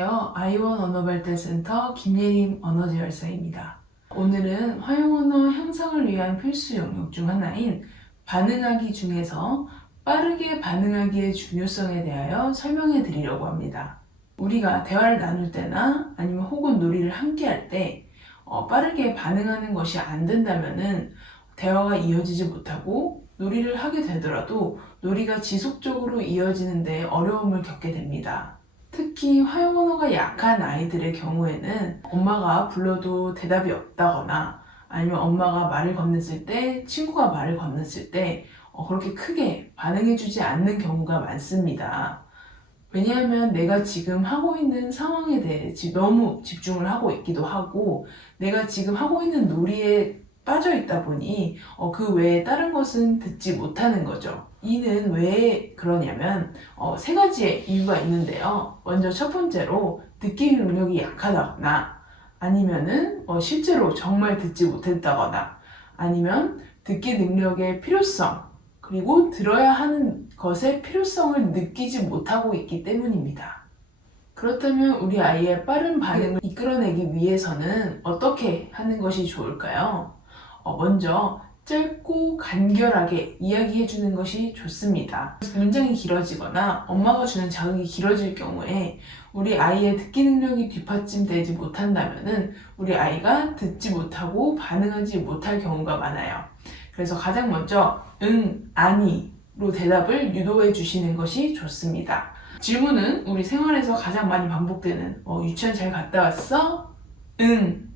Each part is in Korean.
안녕하세요. 아이원 언어발달센터 김예림 언어재활사입니다. 오늘은 화용 언어 향상을 위한 필수 영역 중 하나인 반응하기 중에서 빠르게 반응하기의 중요성에 대하여 설명해 드리려고 합니다. 우리가 대화를 나눌 때나 아니면 혹은 놀이를 함께 할때 어, 빠르게 반응하는 것이 안 된다면은 대화가 이어지지 못하고 놀이를 하게 되더라도 놀이가 지속적으로 이어지는데 어려움을 겪게 됩니다. 특히 화용 언어가 약한 아이들의 경우에는 엄마가 불러도 대답이 없다거나 아니면 엄마가 말을 건넸을 때 친구가 말을 건넸을 때 어, 그렇게 크게 반응해주지 않는 경우가 많습니다. 왜냐하면 내가 지금 하고 있는 상황에 대해 지- 너무 집중을 하고 있기도 하고 내가 지금 하고 있는 놀이에 빠져 있다 보니 어, 그 외에 다른 것은 듣지 못하는 거죠. 이는 왜 그러냐면 어, 세 가지의 이유가 있는데요. 먼저 첫 번째로 듣기 능력이 약하다거나 아니면은 어, 실제로 정말 듣지 못했다거나 아니면 듣기 능력의 필요성 그리고 들어야 하는 것의 필요성을 느끼지 못하고 있기 때문입니다. 그렇다면 우리 아이의 빠른 반응을 이끌어내기 위해서는 어떻게 하는 것이 좋을까요? 어, 먼저 짧고 간결하게 이야기해 주는 것이 좋습니다. 문장이 길어지거나 엄마가 주는 자극이 길어질 경우에 우리 아이의 듣기 능력이 뒷받침되지 못한다면은 우리 아이가 듣지 못하고 반응하지 못할 경우가 많아요. 그래서 가장 먼저 응, 아니로 대답을 유도해 주시는 것이 좋습니다. 질문은 우리 생활에서 가장 많이 반복되는 어, 유치원 잘 갔다 왔어? 응.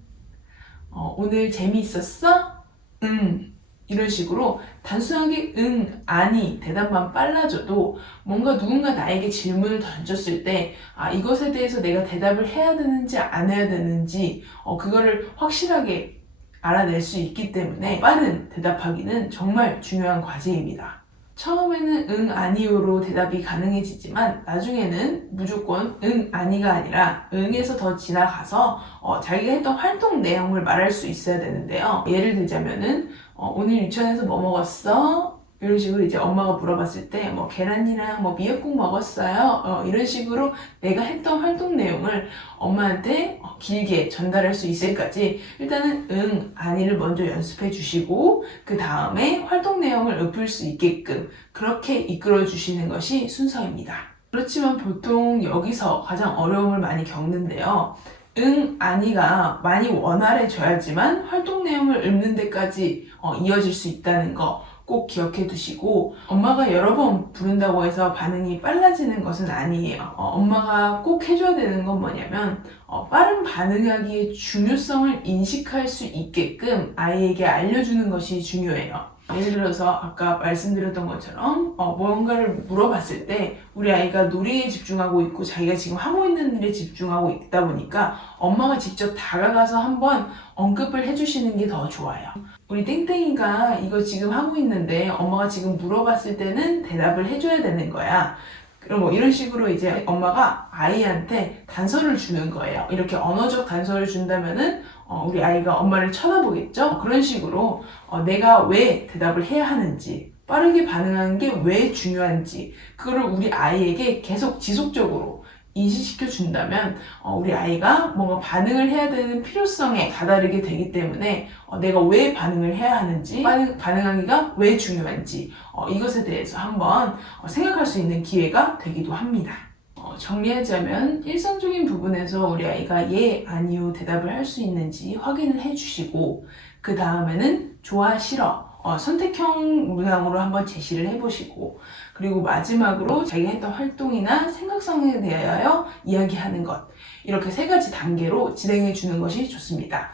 어, 오늘 재미있었어? 응. 이런 식으로 단순하게 응, 아니 대답만 빨라져도 뭔가 누군가 나에게 질문을 던졌을 때 아, 이것에 대해서 내가 대답을 해야 되는지 안 해야 되는지 어, 그거를 확실하게 알아낼 수 있기 때문에 빠른 대답하기는 정말 중요한 과제입니다. 처음에는 응, 아니요로 대답이 가능해지지만 나중에는 무조건 응, 아니가 아니라 응에서 더 지나가서 어, 자기가 했던 활동 내용을 말할 수 있어야 되는데요. 예를 들자면은 어, 오늘 유치원에서 뭐 먹었어? 이런 식으로 이제 엄마가 물어봤을 때 뭐 계란이랑 뭐 미역국 먹었어요? 어, 이런 식으로 내가 했던 활동 내용을 엄마한테 어, 길게 전달할 수 있을까지 일단은 응, 아니를 먼저 연습해 주시고 그 다음에 활동 내용을 읊을 수 있게끔 그렇게 이끌어 주시는 것이 순서입니다. 그렇지만 보통 여기서 가장 어려움을 많이 겪는데요. 응, 아니가 많이 원활해져야지만 활동 내용을 읊는 데까지 어, 이어질 수 있다는 거 꼭 기억해 두시고 엄마가 여러 번 부른다고 해서 반응이 빨라지는 것은 아니에요. 어, 엄마가 꼭 해줘야 되는 건 뭐냐면 어, 빠른 반응하기의 중요성을 인식할 수 있게끔 아이에게 알려주는 것이 중요해요. 예를 들어서 아까 말씀드렸던 것처럼 어, 뭔가를 물어봤을 때 우리 아이가 놀이에 집중하고 있고 자기가 지금 하고 있는 일에 집중하고 있다 보니까 엄마가 직접 다가가서 한번 언급을 해주시는 게 더 좋아요. 우리 땡땡이가 이거 지금 하고 있는데 엄마가 지금 물어봤을 때는 대답을 해줘야 되는 거야. 그럼 뭐 이런 식으로 이제 엄마가 아이한테 단서를 주는 거예요. 이렇게 언어적 단서를 준다면은 어, 우리 아이가 엄마를 쳐다보겠죠? 그런 식으로 어, 내가 왜 대답을 해야 하는지 빠르게 반응하는 게 왜 중요한지 그거를 우리 아이에게 계속 지속적으로 인식시켜 준다면 어, 우리 아이가 뭔가 반응을 해야 되는 필요성에 다다르게 되기 때문에 어, 내가 왜 반응을 해야 하는지 반응, 반응하기가 왜 중요한지 어, 이것에 대해서 한번 어, 생각할 수 있는 기회가 되기도 합니다. 어, 정리하자면 일상적인 부분에서 우리 아이가 예, 아니요 대답을 할 수 있는지 확인을 해주시고 그 다음에는 좋아, 싫어 어, 선택형 문항으로 한번 제시를 해보시고 그리고 마지막으로 자기가 했던 활동이나 생각성에 대하여 이야기하는 것 이렇게 세 가지 단계로 진행해 주는 것이 좋습니다.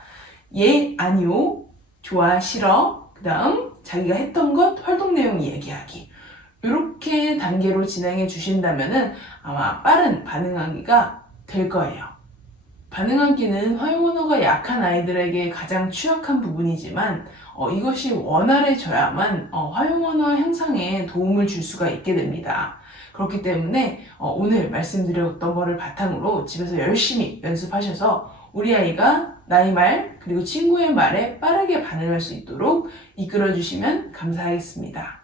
예, 아니요, 좋아, 싫어 그 다음 자기가 했던 것, 활동 내용 이야기하기 이렇게 단계로 진행해 주신다면은 아마 빠른 반응하기가 될 거예요. 반응하기는 화용 언어가 약한 아이들에게 가장 취약한 부분이지만 어, 이것이 원활해져야만 어, 화용 언어 향상에 도움을 줄 수가 있게 됩니다. 그렇기 때문에 어, 오늘 말씀드렸던 거를 바탕으로 집에서 열심히 연습하셔서 우리 아이가 나의 말 그리고 친구의 말에 빠르게 반응할 수 있도록 이끌어 주시면 감사하겠습니다.